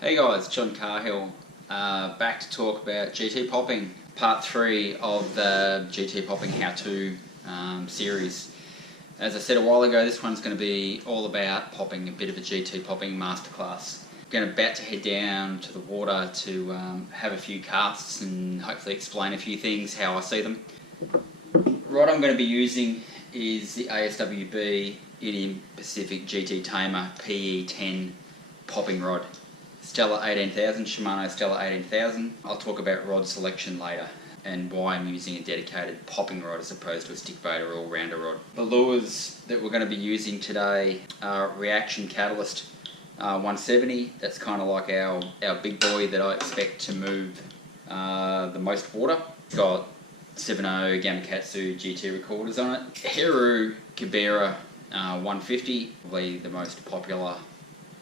Hey guys, John Carhill, back to talk about GT popping, part 3 of the GT popping how-to series. As I said a while ago, this one's going to be all about popping, a bit of a GT popping masterclass. I'm about to head down to the water to have a few casts and hopefully explain a few things, how I see them. The rod I'm going to be using is the ASWB Indian Pacific GT Tamer PE10 popping rod. Stella 18000, Shimano Stella 18000. I'll talk about rod selection later and why I'm using a dedicated popping rod as opposed to a stick bait or all-rounder rod. The lures that we're going to be using today are Reaction Catalyst 170. That's kind of like our big boy that I expect to move the most water. It's got 7.0 Gamakatsu GT recorders on it. Heru Kibera 150, probably the most popular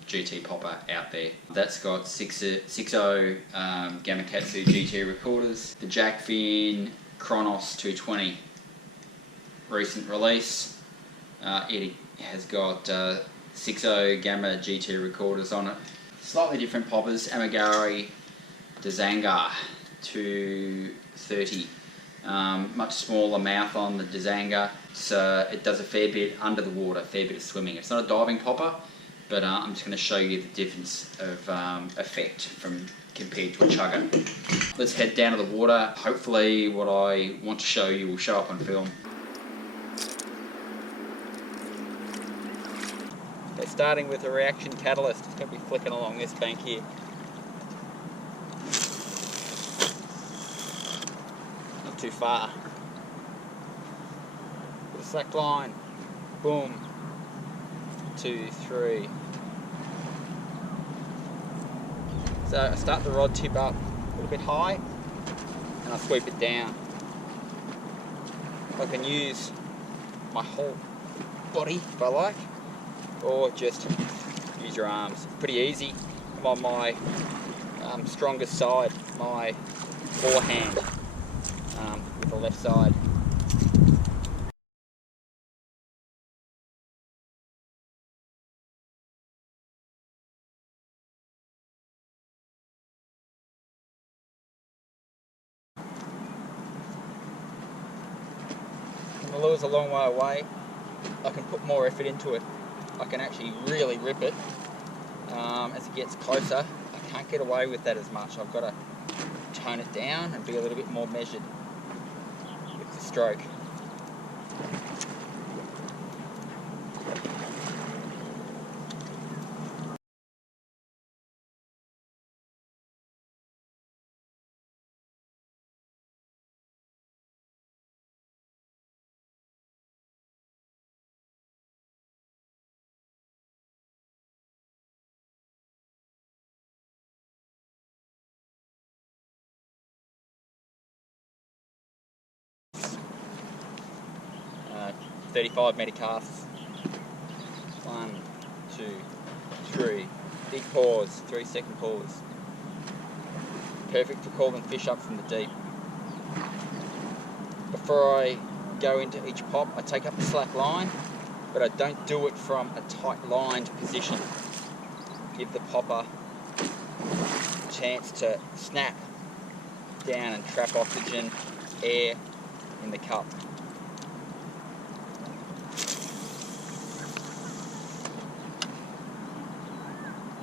GT popper out there. That's got 6.0 Gamakatsu GT recorders. The Jackfin Kronos 220, recent release. It has got 6.0 Gamma GT recorders on it. Slightly different poppers. Amigari Dazanga 230. Much smaller mouth on the Dazanga, so it does a fair bit under the water, a fair bit of swimming. It's not a diving popper, but I'm just going to show you the difference of effect from compared to a chugger. Let's head down to the water. Hopefully what I want to show you will show up on film. Okay, starting with a Reaction Catalyst. It's going to be flicking along this bank here. Not too far. Put a slack line. Boom. 2, 3. So I start the rod tip up a little bit high and I sweep it down. I can use my whole body if I like, or just use your arms. Pretty easy. I'm on my strongest side, my forehand with the left side. The lure's a long way away. I can put more effort into it. I can actually really rip it. As it gets closer, I can't get away with that as much. I've got to tone it down and be a little bit more measured with the stroke. Uh, 35 metre casts. 1, 2, 3. Big pause, 3-second pause. Perfect for calling fish up from the deep. Before I go into each pop, I take up the slack line, but I don't do it from a tight lined position. Give the popper a chance to snap down and trap oxygen, air in the cup.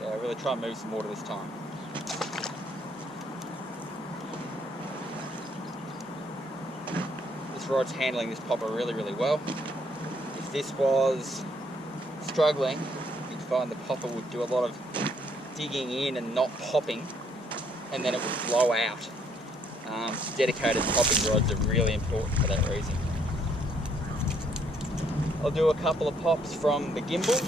Yeah, I really try and move some water this time. This rod's handling this popper really, really well. If this was struggling, you'd find the popper would do a lot of digging in and not popping, and then it would blow out. Dedicated popping rods are really important for that reason. I'll do a couple of pops from the gimbal,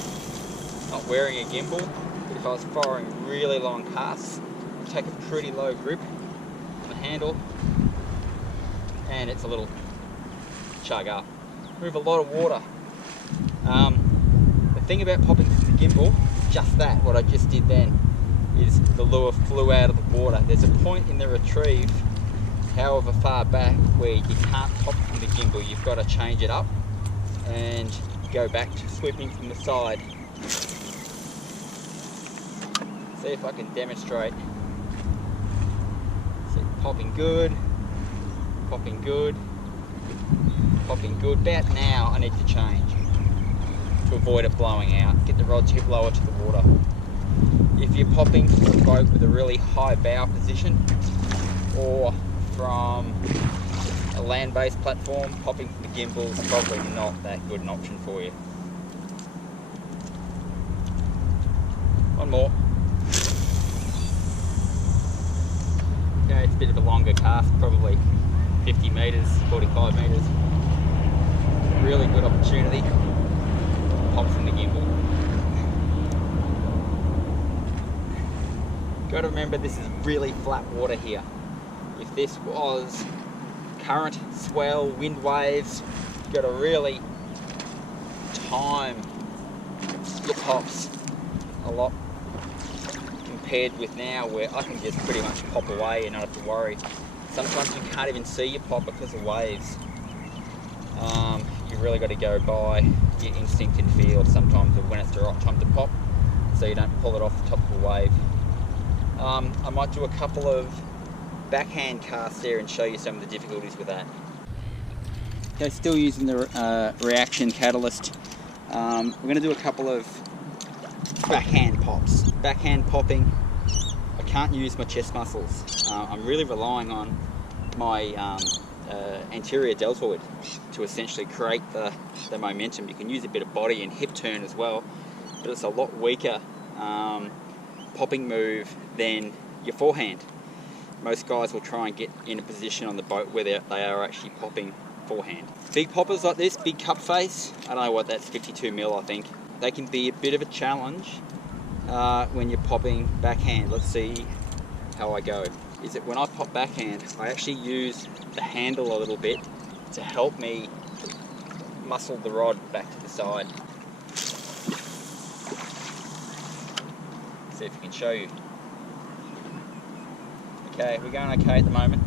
not wearing a gimbal, but if I was firing really long casts, I'd take a pretty low grip on the handle, and it's a little chug up. Move a lot of water. The thing about popping from the gimbal, just that, what I just did then, is the lure flew out of the water. There's a point in the retrieve, however far back, where you can't pop from the gimbal. You've got to change it up and go back to sweeping from the side. See if I can demonstrate. See, popping good, popping good, popping good. About now I need to change to avoid it blowing out. Get the rod tip lower to the water. If you're popping from a boat with a really high bow position or from a land-based platform, popping from the gimbal is probably not that good an option for you. One more. Okay, it's a bit of a longer cast, probably 50 metres, 45 metres. Really good opportunity. Pop from the gimbal. Got to remember this is really flat water here. If this was current, swell, wind waves, you've got to really time your pops a lot compared with now, where I can just pretty much pop away and not have to worry. Sometimes you can't even see your pop because of waves. You've really got to go by your instinct and feel sometimes of when it's the right time to pop, so you don't pull it off the top of a wave. I might do a couple of backhand casts there and show you some of the difficulties with that. Okay, still using the reaction catalyst. We're going to do a couple of backhand pops. Backhand popping, I can't use my chest muscles. I'm really relying on my anterior deltoid to essentially create the momentum. You can use a bit of body and hip turn as well, but it's a lot weaker popping move than your forehand. Most guys will try and get in a position on the boat where they are actually popping forehand. Big poppers like this, big cup face, I don't know what that's, 52 mil I think. They can be a bit of a challenge when you're popping backhand. Let's see how I go. Is that when I pop backhand, I actually use the handle a little bit to help me muscle the rod back to the side. See if I can show you. Okay, we're going okay at the moment.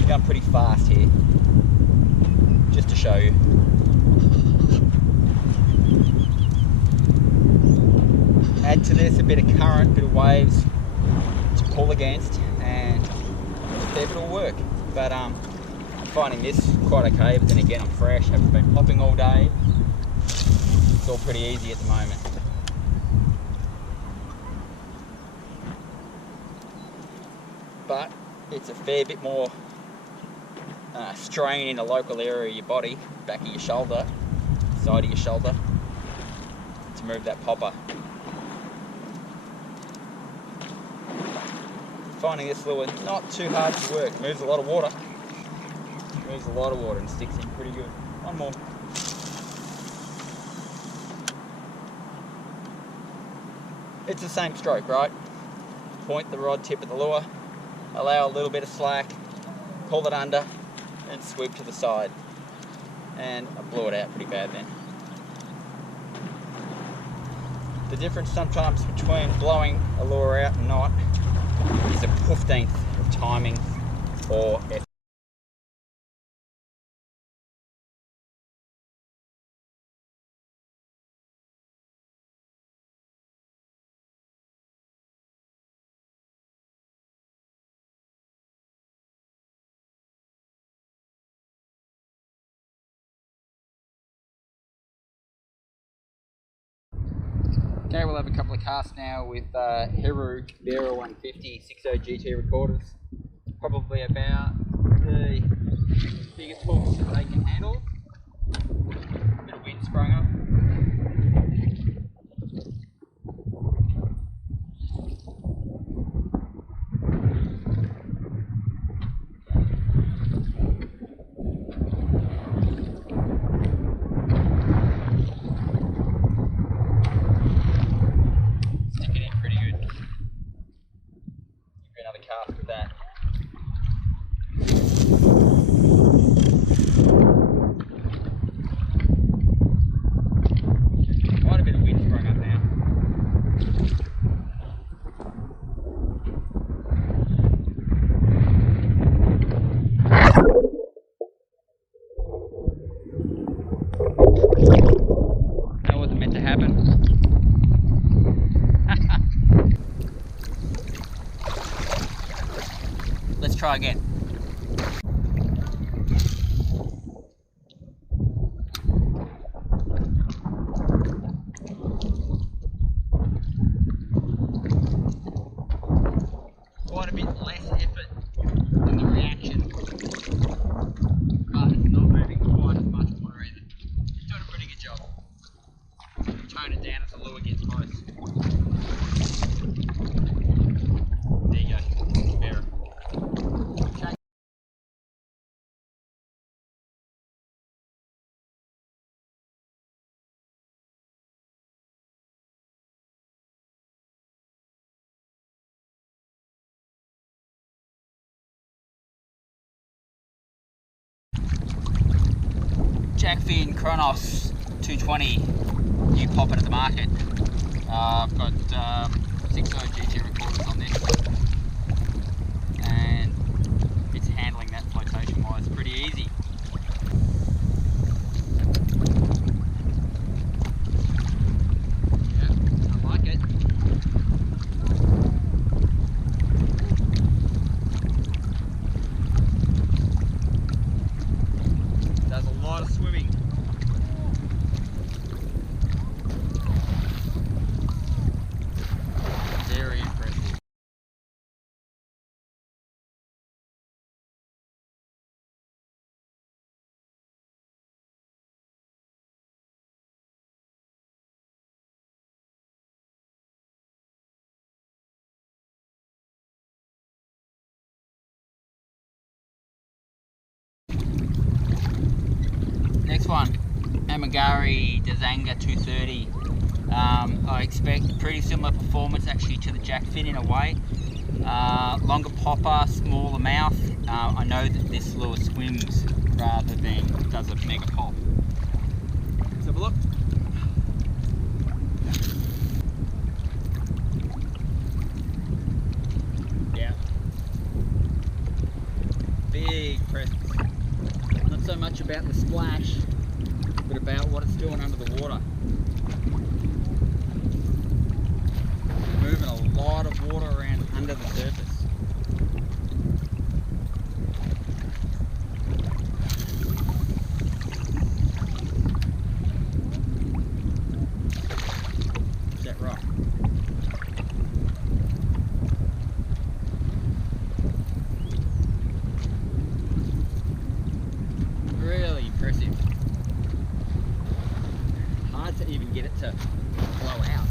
We're going pretty fast here, just to show you. Add to this a bit of current, a bit of waves to pull against, and a fair bit of work. But I'm finding this quite okay, but then again I'm fresh, haven't been popping all day. It's all pretty easy at the moment. But it's a fair bit more strain in a local area of your body, back of your shoulder, side of your shoulder, to move that popper. Finding this lure not too hard to work. Moves a lot of water. Moves a lot of water and sticks in pretty good. One more. It's the same stroke, right? Point the rod tip of the lure, allow a little bit of slack, pull it under, and sweep to the side. And I blew it out pretty bad then. The difference sometimes between blowing a lure out and not is a 15th of timing or effort. Okay, we'll have a couple of casts now with Heru Vera 150 60 GT recorders. Probably about the biggest hooks that they can handle. A bit of wind sprung up. Cast with that. try again. Quite a bit less effort in the reaction, but it's not moving quite as much water either. Doing a pretty good job. Tone it down as the lure gets close. There you go. Better. Jackfin Kronos 220, new popping at the market. I've got 6 GT recorders on this, and it's handling that flotation wise pretty easy. Yeah, I like it. Does a lot of swimming. Very impressive. Next one, Amigari Dazanga 230. I expect pretty similar performance actually to the Jackfin in a way. Longer popper, smaller mouth. I know that this lure swims rather than does a mega pop. Let's have a look. Yeah. Big presence. Not so much about the splash, but about what it's doing under the water. Moving a lot of water around under the surface. Is that right? Really impressive. Hard to even get it to blow out.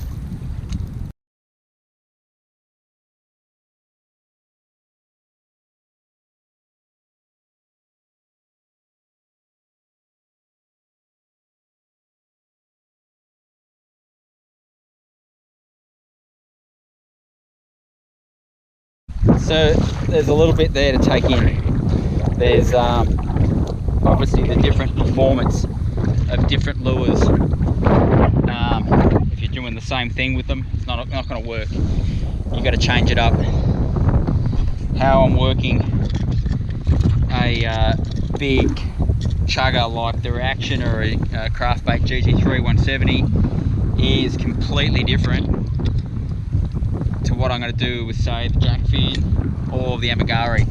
So there's a little bit there to take in. There's obviously the different performance of different lures. If you're doing the same thing with them, it's not going to work. You've got to change it up. How I'm working a big chugger like the Reaction or a Craftbait GT3 170 is completely different to what I'm going to do with, say, the Jackfin or the Amigari.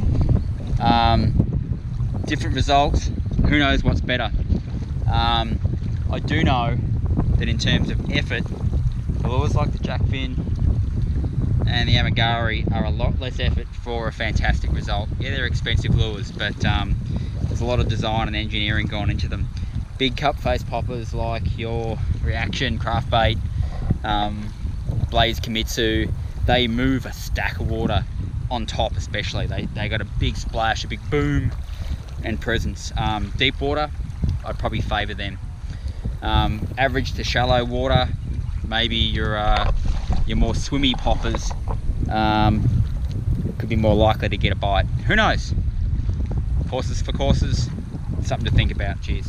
Different results, who knows what's better. I do know that in terms of effort, the lures like the Jackfin and the Amigari are a lot less effort for a fantastic result. Yeah, they're expensive lures, but there's a lot of design and engineering gone into them. Big cup face poppers like your Reaction, Craftbait, Blaze Kimitsu, they move a stack of water on top especially. They got a big splash, a big boom and presence. Deep water, I'd probably favour them. Average to shallow water, maybe your more swimmy poppers could be more likely to get a bite. Who knows? Horses for courses, something to think about. Cheers.